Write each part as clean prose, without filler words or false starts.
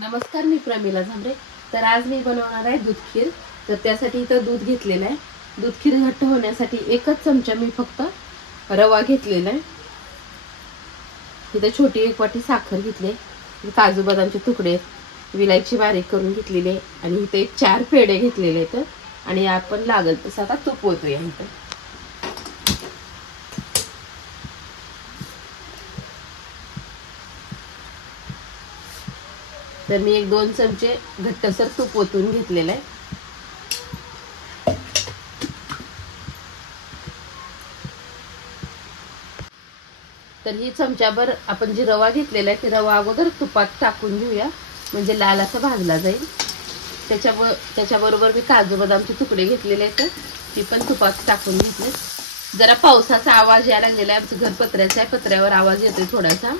नमस्कार, मी प्रमिला झांबरे। तर आज मी बनवणार आहे दूध खीर। तर त्यासाठी इथं दूध घेतलेलं आहे। दूध खीर घट्ट होण्यासाठी एकच चमचा मी फक्त रवा घेतलेला आहे। इथं छोटी एक वाटी साखर घेतली, काजू बदामचे तुकडे, विलायची बारीक करून घेतलेली आहे आणि इथे 4 पेढे घेतलेले आहेत आणि आपण लागल तसं आता तूप ओतूया इथं। तर मी 1-2 चमचे घट्टसर तूप ओतून घेतलेलं आहे। तर ही चमचाभर आपण जी रवा घेतलेला आहे ती रवा अगोदर तुपात टाकून घेऊया, म्हणजे लाल असा भाजला जाईल। त्याच्याबरोबर मी काजू बदामचे तुकडे घेतलेले आहेत, ती पण तुपात टाकून घेतले। जरा पावसाचा आवाज यायला लागलेला आहे, आमचं घर पत्र्याचं आहे, पत्र्यावर आवाज येतोय थोडासा।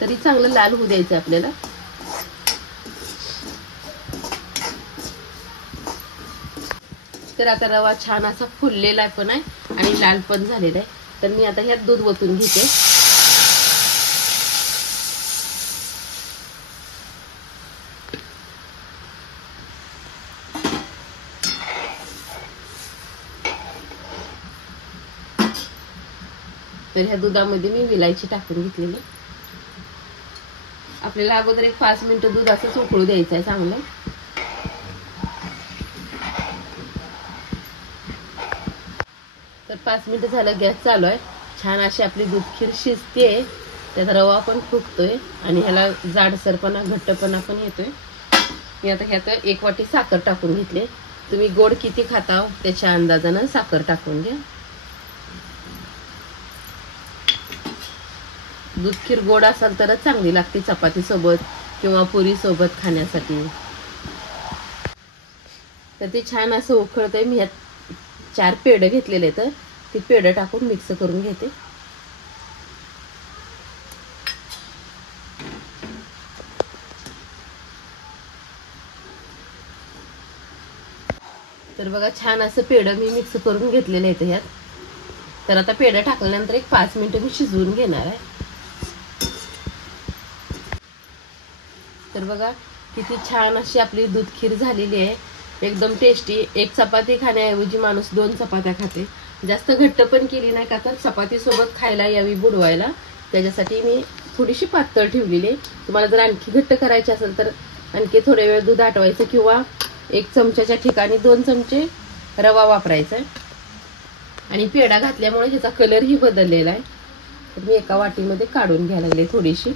तरी चांगलं लाल होऊ द्यायचं आपल्याला। तर आता रवा छान असा फुललेला पण आहे आणि लाल पण झालेला आहे। तर मी आता ह्यात दूध ओतून घेते। तर ह्या दुधामध्ये मी विलायची टाकून घेतलेली। आपल्याला अगोदर एक 5 मिनिटं दूध असं उकळू द्यायचं आहे चांगलं। तर 5 मिनिटं झालं, गॅस चालू आहे। छान अशी आपली दूध खीर शिजते, त्याचा रवा पण फुगतोय आणि ह्याला जाडसरपणा घट्टपणा पण येतोय। मी आता ह्यात 1 वाटी साखर टाकून घेतली। तुम्ही गोड किती खाता त्याच्या अंदाजाने साखर टाकून घ्या। दूध खीर गोड असेल तरच चांगली लागते चपाती सोबत किंवा पुरी सोबत खाण्यासाठी। तर ते छान असं उकळतंय। मी ह्यात 4 पेढे घेतलेले तर ती पेढे टाकून मिक्स करून घेते। तर बघा छान असं पेढे मी मिक्स करून घेतलेले आहेत ह्यात। तर आता पेढे टाकल्यानंतर एक 5 मिनिटं मी शिजवून घेणार आहे। तर बघा किती छान अशी आपली दूध खीर झालेली आहे, एकदम टेस्टी। एक चपाती खाण्याऐवजी माणूस 2 चपात्या खाते। जास्त घट्ट पण केली नाही का, तर चपाती सोबत खायला यावी बुडवायला, त्याच्यासाठी मी थोडीशी पातळ ठेवलेली आहे। तुम्हाला जर आणखी घट्ट करायची असेल तर आणखी थोडे वेळ दूध आटवायचं किंवा 1 चमच्याच्या ठिकाणी 2 चमचे रवा वापरायचा आहे। आणि पेढा घातल्यामुळे ह्याचा कलरही बदललेला आहे। तर मी एका वाटीमध्ये काढून घ्यायला लागले थोडीशी।